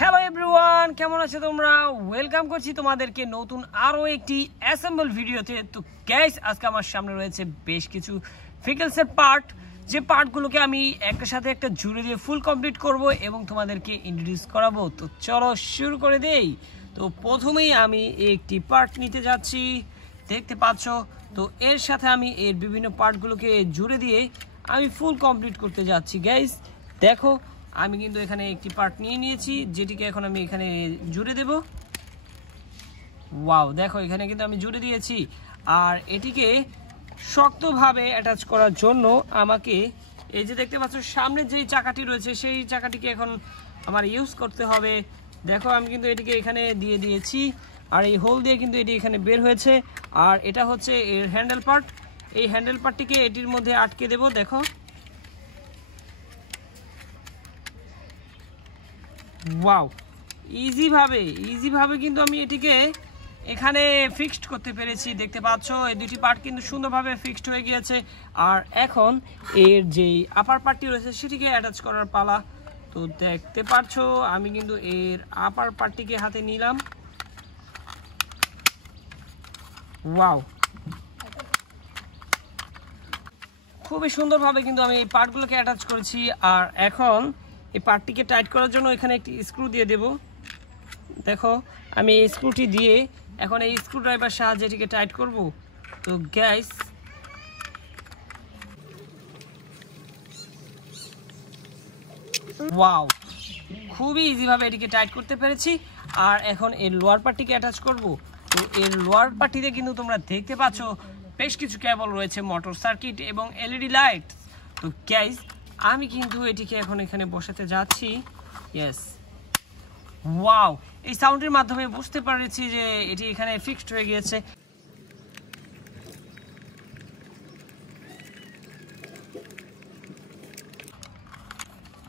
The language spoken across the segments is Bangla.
হ্যালো এভরিওয়ান, কেমন আছো তোমরা? ওয়েলকাম করছি তোমাদেরকে নতুন আরো একটি অ্যাসেম্বল ভিডিওতে। তো গাইস, আজকে আমার সামনে রয়েছে বেশ কিছু ফিকেলসের পার্ট, যে পার্টগুলোকে আমি একটার সাথে একটা জুড়ে দিয়ে ফুল কমপ্লিট করব এবং তোমাদেরকে ইন্ট্রোডিউস করাবো। তো চলো শুরু করে দেই। তো প্রথমেই আমি একটি পার্ট নিতে যাচ্ছি, দেখতে পাচ্ছ। তো এর সাথে আমি এর বিভিন্ন পার্টগুলোকে জুড়ে দিয়ে আমি ফুল কমপ্লিট করতে যাচ্ছি। গাইস দেখো, আমি কিন্তু এখানে একটি পার্ট নিয়ে নিয়েছি, যেটিকে এখন আমি এখানে জুড়ে দেব। ওয়াও, দেখো এখানে কিন্তু আমি জুড়ে দিয়েছি। আর এটিকে শক্তভাবে অ্যাটাচ করার জন্য আমাকে এই যে দেখতে পাচ্ছ সামনে যেই চাকাটি রয়েছে সেই চাকাটিকে এখন আমার ইউজ করতে হবে। দেখো আমি কিন্তু এটিকে এখানে দিয়ে দিয়েছি, আর এই হোল দিয়ে কিন্তু এটি এখানে বের হয়েছে। আর এটা হচ্ছে এর হ্যান্ডেল পার্ট। এই হ্যান্ডেল পার্টটিকে এটির মধ্যে আটকে দেব। দেখো, ওয়াও, ইজিভাবে কিন্তু আমি এটিকে এখানে ফিক্সড করতে পেরেছি। দেখতে পাচ্ছ এই দুটি পার্ট কিন্তু সুন্দরভাবে ফিক্সড হয়ে গিয়েছে। আর এখন এর যেই আপার পার্টটি রয়েছে সেটিকে অ্যাটাচ করার পালা। তো দেখতে পাচ্ছ আমি কিন্তু এর আপার পার্টটিকে হাতে নিলাম। ওয়াও, খুবই সুন্দরভাবে কিন্তু আমি এই পার্টগুলোকে অ্যাটাচ করেছি। আর এখন এই পার্টটিকে টাইট করার জন্য এখানে একটি স্ক্রু দিয়ে দেব। দেখো আমি এই স্ক্রুটি দিয়ে এখন এই স্ক্রু ড্রাইভার সাহায্যে এটিকে টাইট করব। তো গাইস, ওয়াও, খুবই ইজিভাবে এটিকে টাইট করতে পেরেছি। আর এখন এর লোয়ার পার্টটিকে অ্যাটাচ করব। তো এর লোয়ার পার্টটিতে কিন্তু তোমরা দেখতে পাচ্ছ বেশ কিছু কেবল রয়েছে, মোটর সার্কিট এবং এলইডি লাইট। তো গাইস, আমি কিন্তু এটিকে এখন এখানে বসাতে যাচ্ছি। ইয়েস, ওয়াও, এই সাউন্ডের মাধ্যমে বুঝতে পেরেছি যে এটি এখানে ফিক্সড হয়ে গিয়েছে।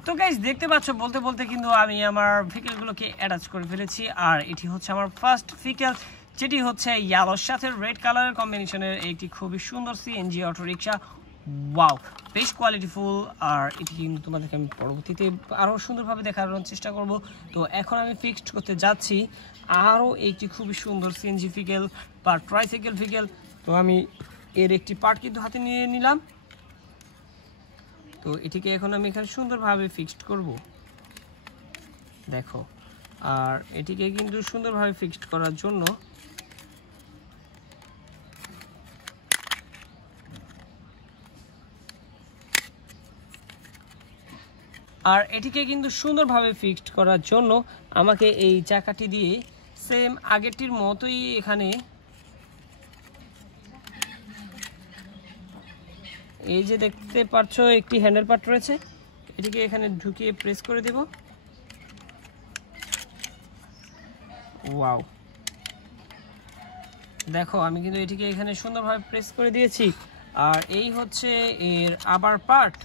তো গাইস দেখতে পাচ্ছ বলতে বলতে কিন্তু আমি আমার ভেহিকেলগুলোকে অ্যাটাচ করে ফেলেছি। আর এটি হচ্ছে আমার ফার্স্ট ভেহিকেল, যেটি হচ্ছে ইয়েলোর সাথে রেড কালারের কম্বিনেশনের একটি খুবই সুন্দর সিএনজি অটো রিক্সা। ওয়াও, বেশ কোয়ালিটিফুল। আর এটি কিন্তু তোমাদেরকে আমি পরবর্তীতে আরও সুন্দরভাবে দেখানোর চেষ্টা করব। তো এখন আমি ফিক্সড করতে যাচ্ছি আরও একটি খুবই সুন্দর সিএনজি ভেহিকেল বা ট্রাইসাইকেল ভেহিকেল। তো আমি এর একটি পার্ট কিন্তু হাতে নিয়ে নিলাম। তো এটিকে এখন আমি এখানে সুন্দরভাবে ফিক্সড করব। দেখো, আর এটিকে কিন্তু সুন্দরভাবে ফিক্সড করার জন্য আমাকে এই চাকাটি দিয়ে সেম আগেরটির মতোই এখানে এই যে দেখতে পাচ্ছ একটি হ্যান্ডেল পার্ট রয়েছে, এটিকে এখানে ঢুকিয়ে প্রেস করে দেব। ওয়াও, দেখো আমি কিন্তু এটিকে এখানে সুন্দরভাবে প্রেস করে দিয়েছি। আর এই হচ্ছে এর আবার পার্ট।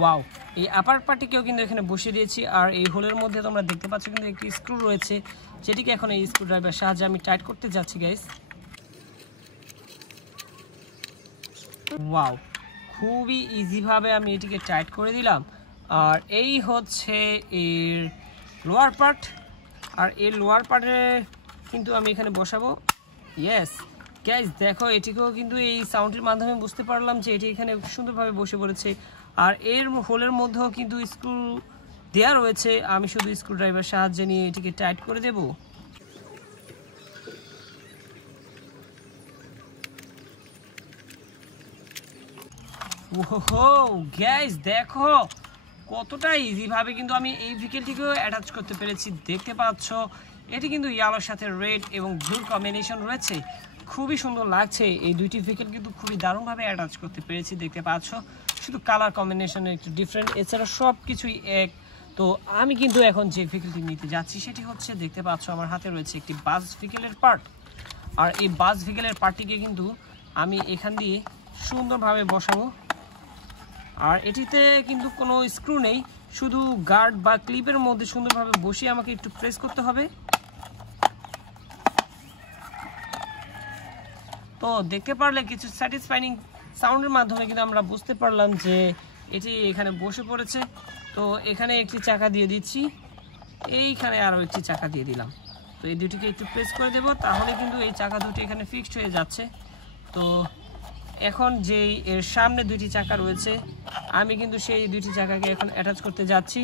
ওয়াও, এই আপার পার্টিকেও কিন্তু এখানে বসিয়ে দিয়েছি। আর এই হোলের মধ্যে তোমরা দেখতে পাচ্ছ কিন্তু একটি স্ক্রু রয়েছে, যেটিকে এখন এই স্ক্রু ড্রাইভার সাহায্যে আমি টাইট করতে যাচ্ছি। গাইস, ওয়াও, খুবই ইজিভাবে আমি এটিকে টাইট করে দিলাম। আর এই হচ্ছে এর লোয়ার পার্ট। আর এর লোয়ার পার্টে কিন্তু আমি এখানে বসাবো। ইয়েস গাইস, দেখো এটিকেও কিন্তু এই সাউন্ডের মাধ্যমে বুঝতে পারলাম যে এটি এখানে সুন্দরভাবে বসে পড়েছে। আর এর হোলের মধ্যেও কিন্তু স্ক্রু দেওয়া রয়েছে, আমি শুধু স্ক্রু ড্রাইভার সাহায্যে নিয়ে এটিকে টাইট করে দেব। ওহো গাইস, দেখো কতটা ইজিভাবে কিন্তু আমি এই ভেহিকেলটিকেও অ্যাটাচ করতে পেরেছি। দেখতে পাচ্ছ এটি কিন্তু ইয়েলোর সাথে রেড এবং ব্লুর কম্বিনেশন রয়েছে, খুবই সুন্দর লাগছে। এই দুইটি ভেহিকেল কিন্তু খুবই দারুণভাবে অ্যাটাচ করতে পেরেছি। দেখতে পাচ্ছ শুধু কালার কম্বিনেশন একটু ডিফারেন্ট, এছাড়া সব কিছুই এক। তো আমি কিন্তু এখন যে ভেহিকেলটি নিতে যাচ্ছি সেটি হচ্ছে, দেখতে পাচ্ছ আমার হাতে রয়েছে একটি বাস ভেহিকেলের পার্ট। আর এই বাস ভেহিকেলের পার্টটিকে কিন্তু আমি এখান দিয়ে সুন্দরভাবে বসাবো। আর এটিতে কিন্তু কোনো স্ক্রু নেই, শুধু গার্ড বা ক্লিপের মধ্যে সুন্দরভাবে বসিয়ে আমাকে একটু প্রেস করতে হবে। তো দেখতে পারলে কিছু স্যাটিসফাইং সাউন্ডের মাধ্যমে কিন্তু আমরা বুঝতে পারলাম যে এটি এখানে বসে পড়েছে। তো এখানে একটি চাকা দিয়ে দিচ্ছি, এইখানে আরও একটি চাকা দিয়ে দিলাম। তো এই দুটিকে একটু প্রেস করে দেব, তাহলে কিন্তু এই চাকা দুটি এখানে ফিক্সড হয়ে যাচ্ছে। তো এখন যেই এর সামনে দুটি চাকা রয়েছে, আমি কিন্তু সেই দুটি চাকাকে এখন অ্যাটাচ করতে যাচ্ছি।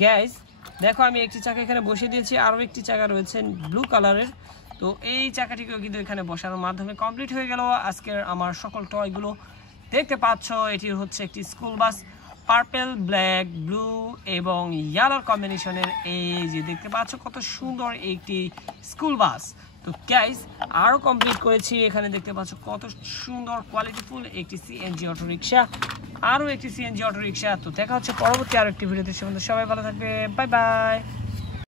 গ্যাস দেখো, আমি একটি চাকা এখানে বসিয়ে দিয়েছি, আরও একটি চাকা রয়েছে ব্লু কালারের। তো এই চাকাটিকেও কিন্তু এখানে বসানোর মাধ্যমে কমপ্লিট হয়ে গেল আজকের আমার সকল টয়গুলো। দেখতে পাচ্ছ এটি হচ্ছে একটি school bus, purple, black, blue এবং ইয়েলোর কম্বিনেশনের। এই যে দেখতে পাচ্ছ কত সুন্দর একটি স্কুল বাস। তো গাইস আরও কমপ্লিট করেছি, এখানে দেখতে পাচ্ছ কত সুন্দর কোয়ালিটিফুল একটি সিএনজি অটো রিক্সা, আরও একটি সিএনজি অটো রিক্সা। তো দেখা হচ্ছে পরবর্তী আরও একটি ভিডিওতে। সবাই ভালো থাকবে, বাই বাই।